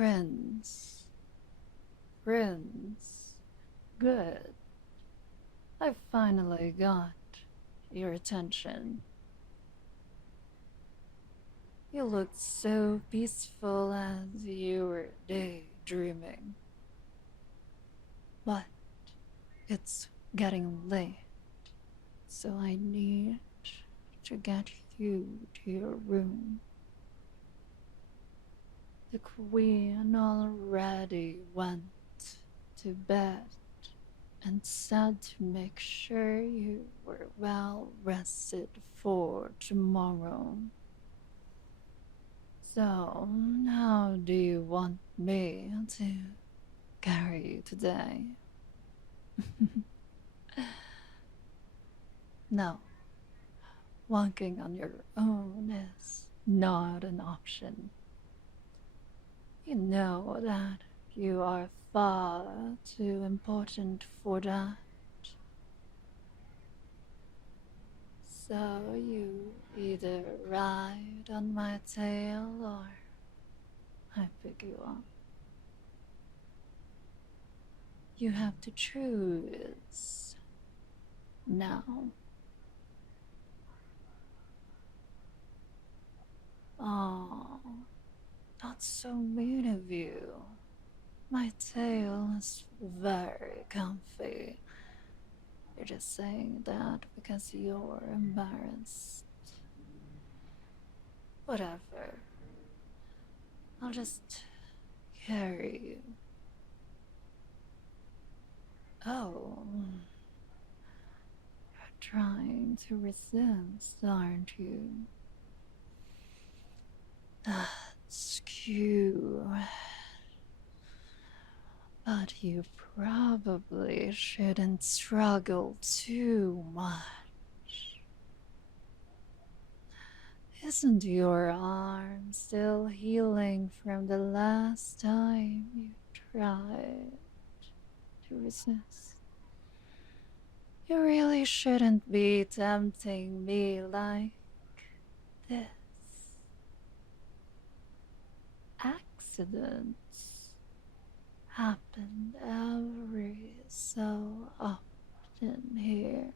Prince. Prince. Good. I finally got your attention. You looked so peaceful as you were daydreaming. But it's getting late, so I need to get you to your room. The queen already went to bed and said to make sure you were well rested for tomorrow. So, how do you want me to carry you today? No, walking on your own is not an option. You know that you are far too important for that. So you either ride on my tail or I pick you up. You have to choose now. Oh, that's so mean of you. My tail is very comfy. You're just saying that because you're embarrassed. Whatever. I'll just carry you. Oh, you're trying to resist, aren't you? That's cute. But you probably shouldn't struggle too much. Isn't your arm still healing from the last time you tried to resist? You really shouldn't be tempting me like this. Accidents happen every so often here.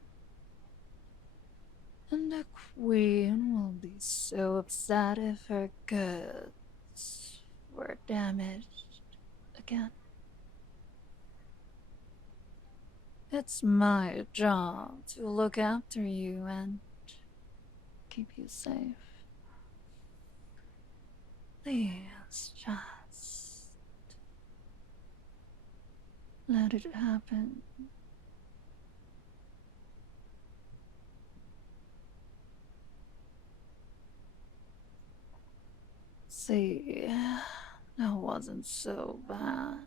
And the queen will be so upset if her goods were damaged again. It's my job to look after you and keep you safe. Please just let it happen. See, that wasn't so bad.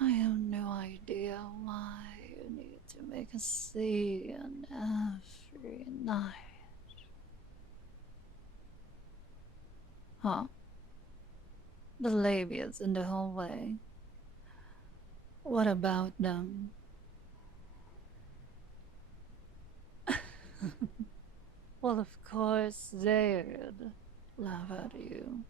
I have no idea why you need to make a scene every night. Huh? The labias in the hallway. What about them? Well, of course they'd laugh at you.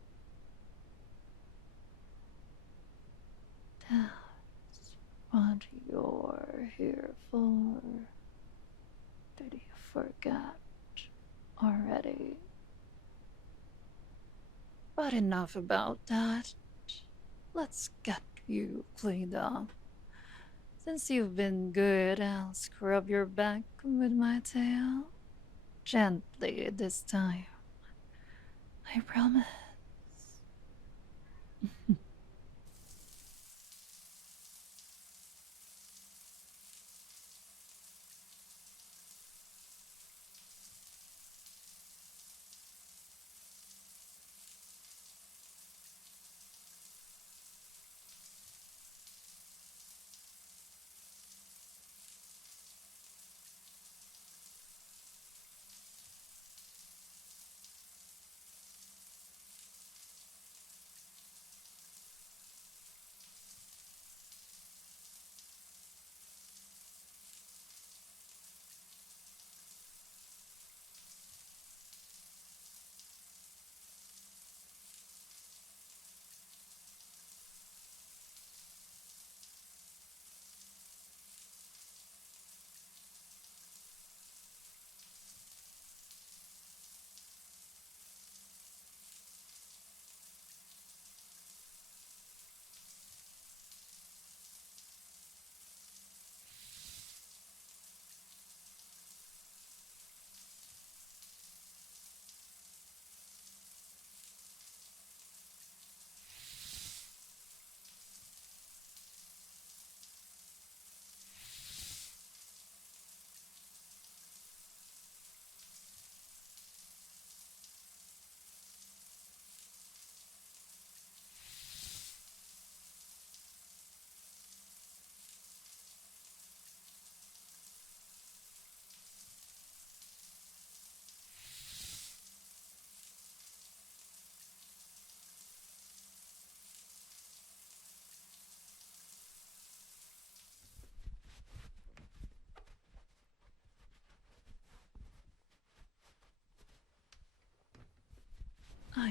That's what you're here for. Did you forget already? But enough about that. Let's get you cleaned up. Since you've been good, I'll scrub your back with my tail. Gently this time. I promise.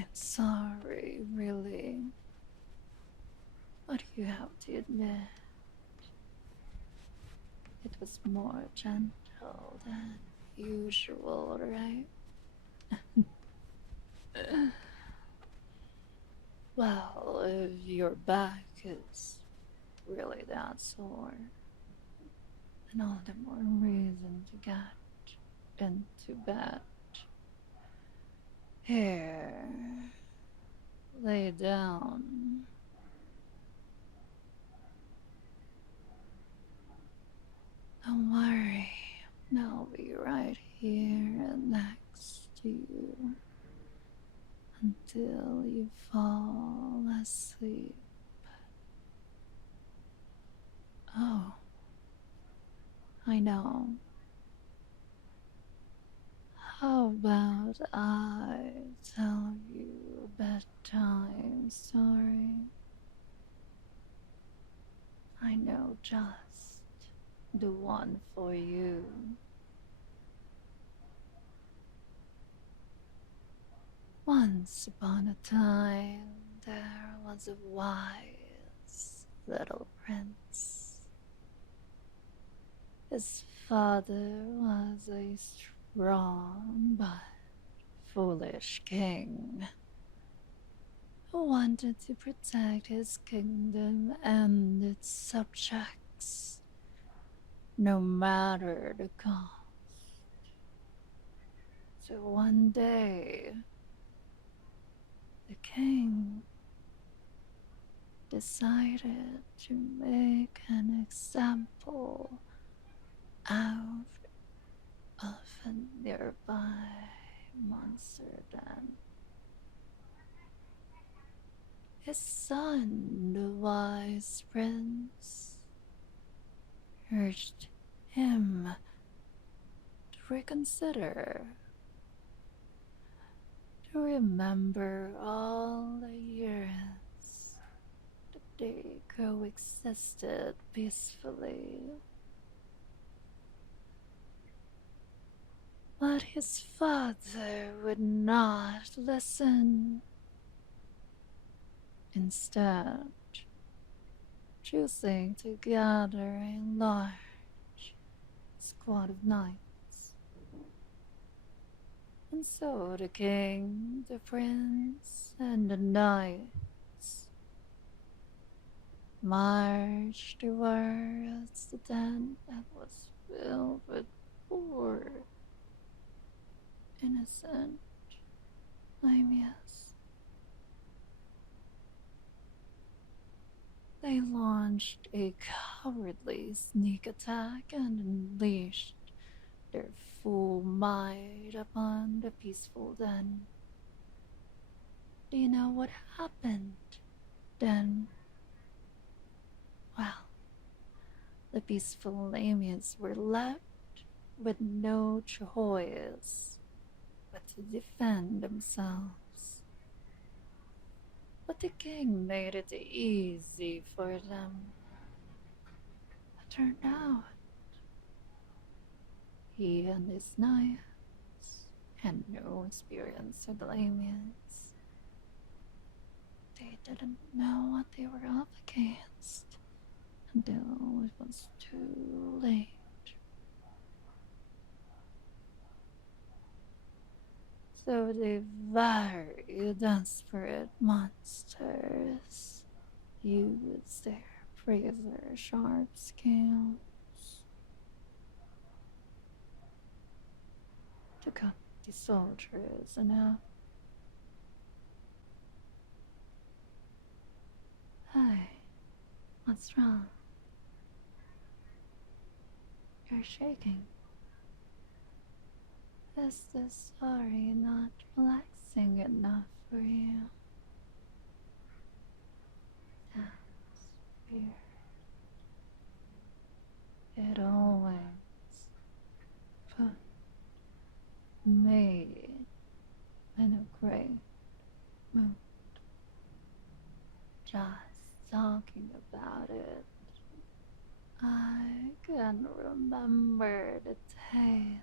I'm sorry, really. But you have to admit, it was more gentle than usual, right? Well, if your back is really that sore, then all the more reason to get into bed. Here, lay down. Don't worry, I'll be right here next to you until you fall asleep. Oh, I know. How about I tell you a bedtime story? I know just the one for you. Once upon a time, there was a wise little prince. His father was a strong but foolish king who wanted to protect his kingdom and its subjects, no matter the cost. So one day, the king decided to make an example out of a nearby monster den. His son, the wise prince, urged him to reconsider, to remember all the years that they coexisted peacefully. But his father would not listen. Instead, choosing to gather a large squad of knights. And so the king, the prince, and the knights marched towards the tent that was filled with poor, innocent Lamias. They launched a cowardly sneak attack and unleashed their full might upon the peaceful den. Do you know what happened then? Well, the peaceful Lamians were left with no choice but to defend themselves. But the king made it easy for them. It turned out he and his knights had no experience with Lamians. They didn't know what they were up against until it was too late. So the very desperate monsters used their razor-sharp scales to cut the soldiers in half. Hey, what's wrong? You're shaking. Is this story not relaxing enough for you? That's weird. It always put me in a great mood. Just talking about it, I can remember the taste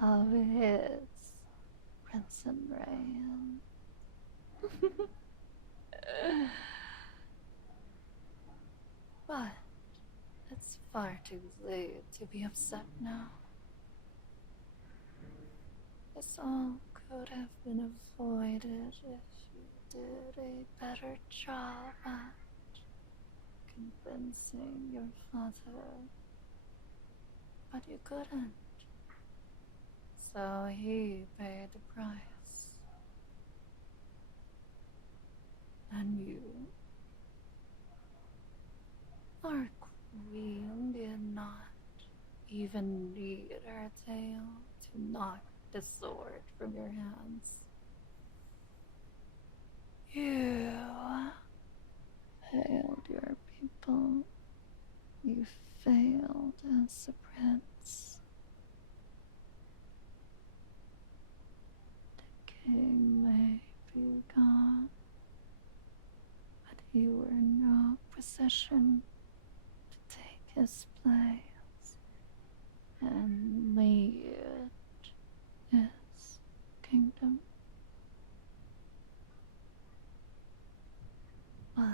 of his Prince and Rain. But it's far too late to be upset now. This all could have been avoided if you did a better job at convincing your father. But you couldn't. So he paid the price. And you, our queen, did not even need her tail to knock the sword from your hands. You failed your people. You failed as a prince. The king may be gone, but you were in no position to take his place and lead his kingdom. But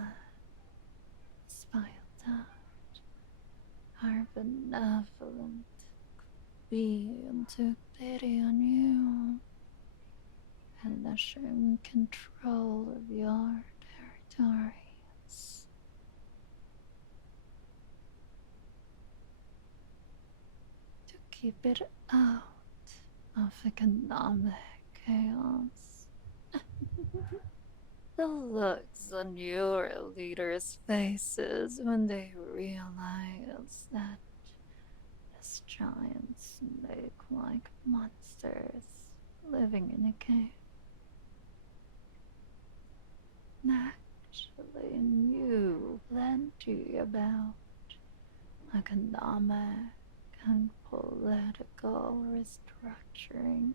despite that, our benevolent queen took pity on you and assumed control of your territories. To keep it out of economic chaos. The looks on your leaders' faces when they realize that these giants look like monsters living in a cave. Actually knew plenty about economic and political restructuring.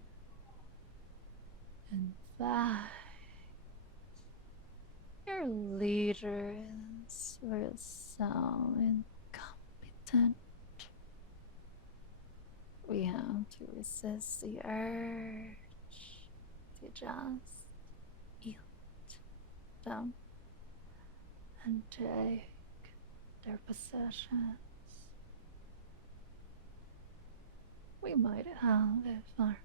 In fact, your leaders were so incompetent. We have to resist the urge to just eat them and take their possessions. We might have if our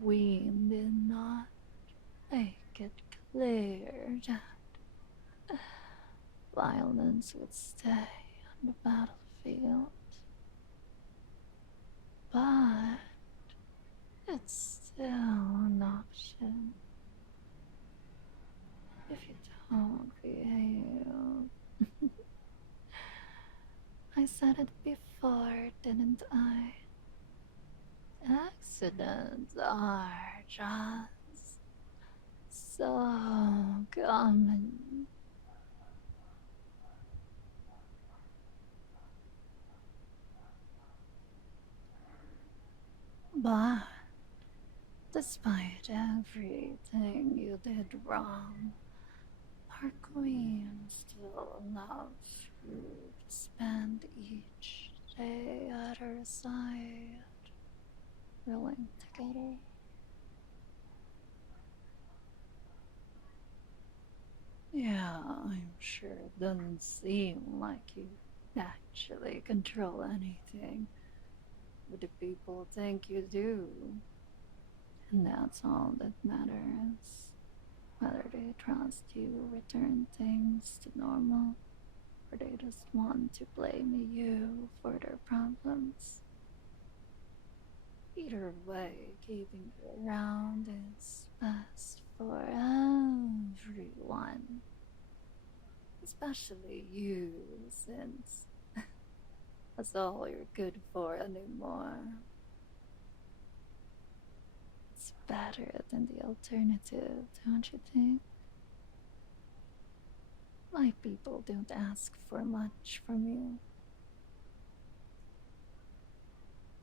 queen did not make it clear that violence would stay on the battlefield. But it's still an option. If you don't behave. I said it before, didn't I? Accidents are just so common. But despite everything you did wrong, our queen still loves you to spend each day at her side, willing together. Yeah, I'm sure it doesn't seem like you actually control anything, but the people think you do. And that's all that matters. Whether they trust you, return things to normal, or they just want to blame you for their problems. Either way, keeping you around is best for everyone. Especially you, since that's all you're good for anymore. It's better than the alternative, don't you think? My people don't ask for much from you.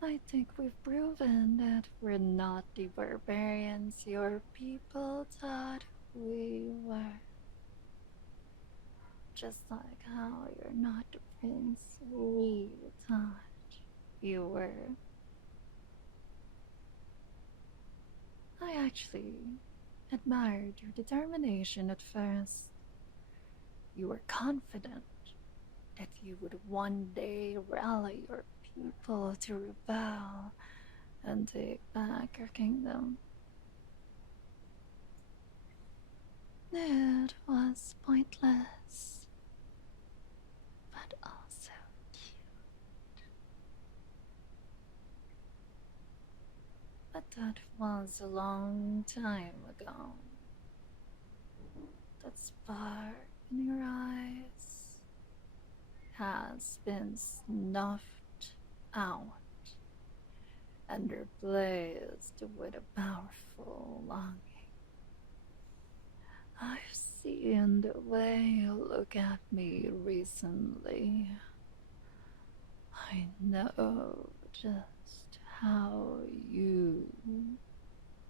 I think we've proven that we're not the barbarians your people thought we were. Just like how you're not the prince we thought you were. I actually admired your determination at first. You were confident that you would one day rally your people to rebel and take back your kingdom. It was pointless, but also cute. But that was a long time ago. That spark in your eyes has been snuffed out and replaced with a powerful longing. I've seen the way you look at me recently. I know just how you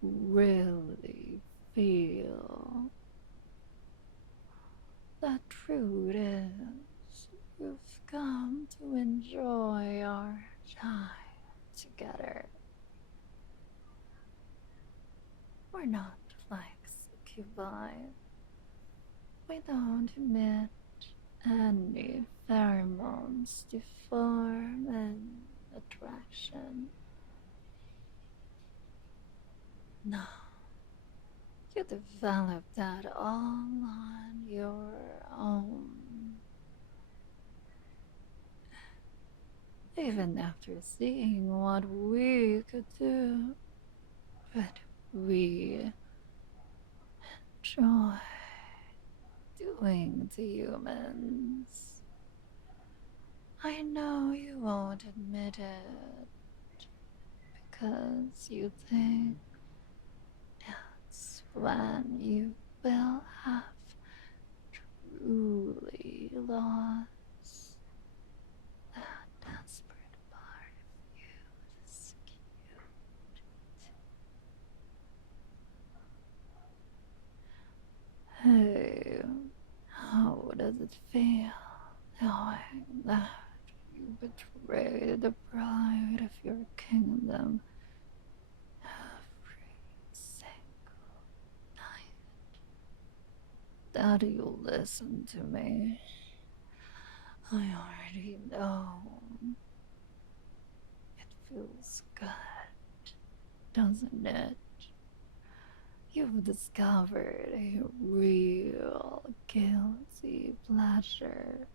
really feel. The truth is, you've come to enjoy our time together. We're not like succubi. We don't emit any pheromones to form an attraction. No, you developed that all on your own. Even after seeing what we could do, but we enjoy doing to humans. I know you won't admit it because you think that's when you will have truly lost that desperate part of you that's cute. Hey, how does it feel knowing that you betrayed the pride of your kingdom every single night? That you listen to me, I already know. It feels good, doesn't it? You've discovered a real guilty pleasure,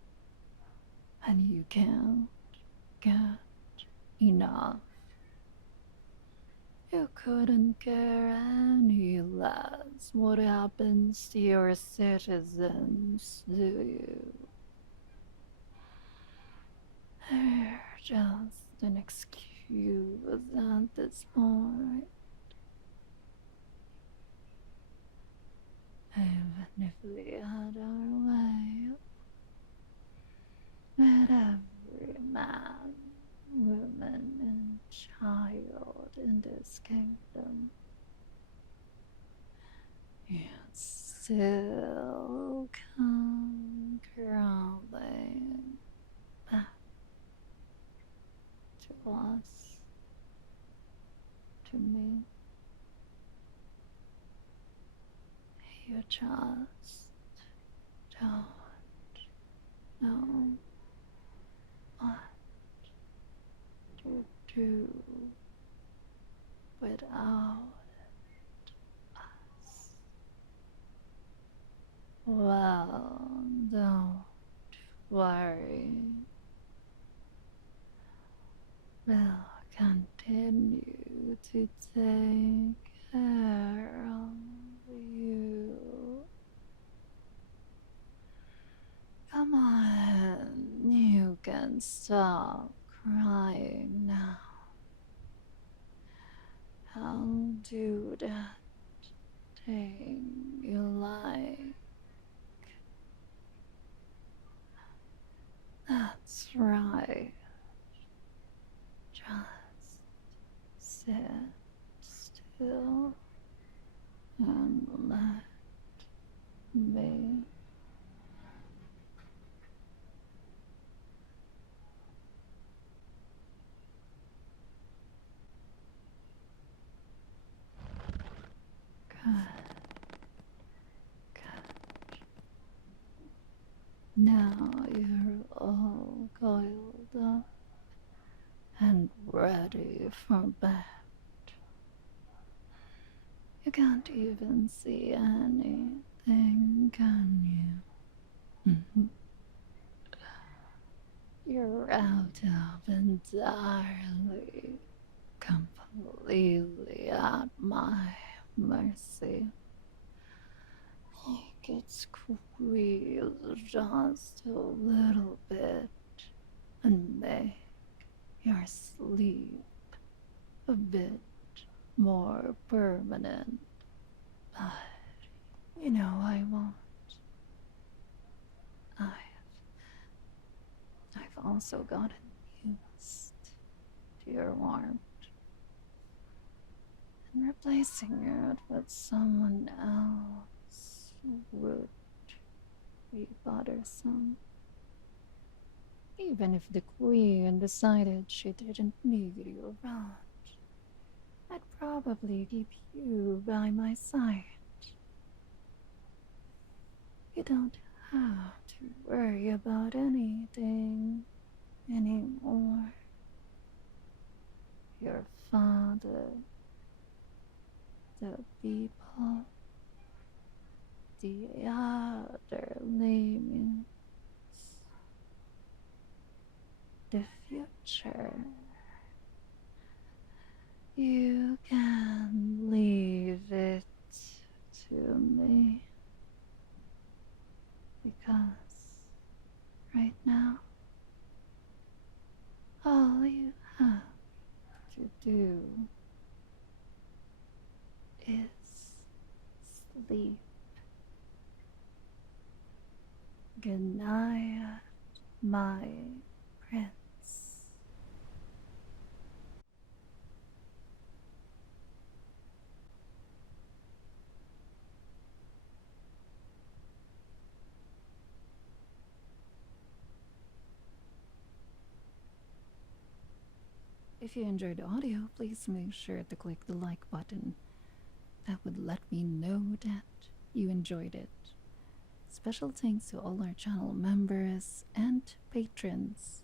and you can't get enough. You couldn't care any less what happens to your citizens, do you? They're just an excuse at this point. Even if we had our way, with every man, woman, and child in this kingdom, you'd still come crawling back to us, to me. You just don't know what to do without us. Well, don't worry. We'll continue to take care of you. Come on, you can stop crying now. I'll do that thing you like. That's right. Just sit still and let me. Now you're all coiled up and ready for bed. You can't even see anything, can you? You're out of entirely, completely at my mercy. You could squeeze just a little bit and make your sleep a bit more permanent. But you know I won't. I've I've also gotten used to your warmth, and replacing it with someone else would be bothersome. Even if the queen decided she didn't need you around, I'd probably keep you by my side. You don't have to worry about anything anymore. Your father, the people, the other laymen, the future. You can leave it to me. Because right now, all you have to do is sleep. Good night, my prince. If you enjoyed the audio, please make sure to click the like button. That would let me know that you enjoyed it. Special thanks to all our channel members and patrons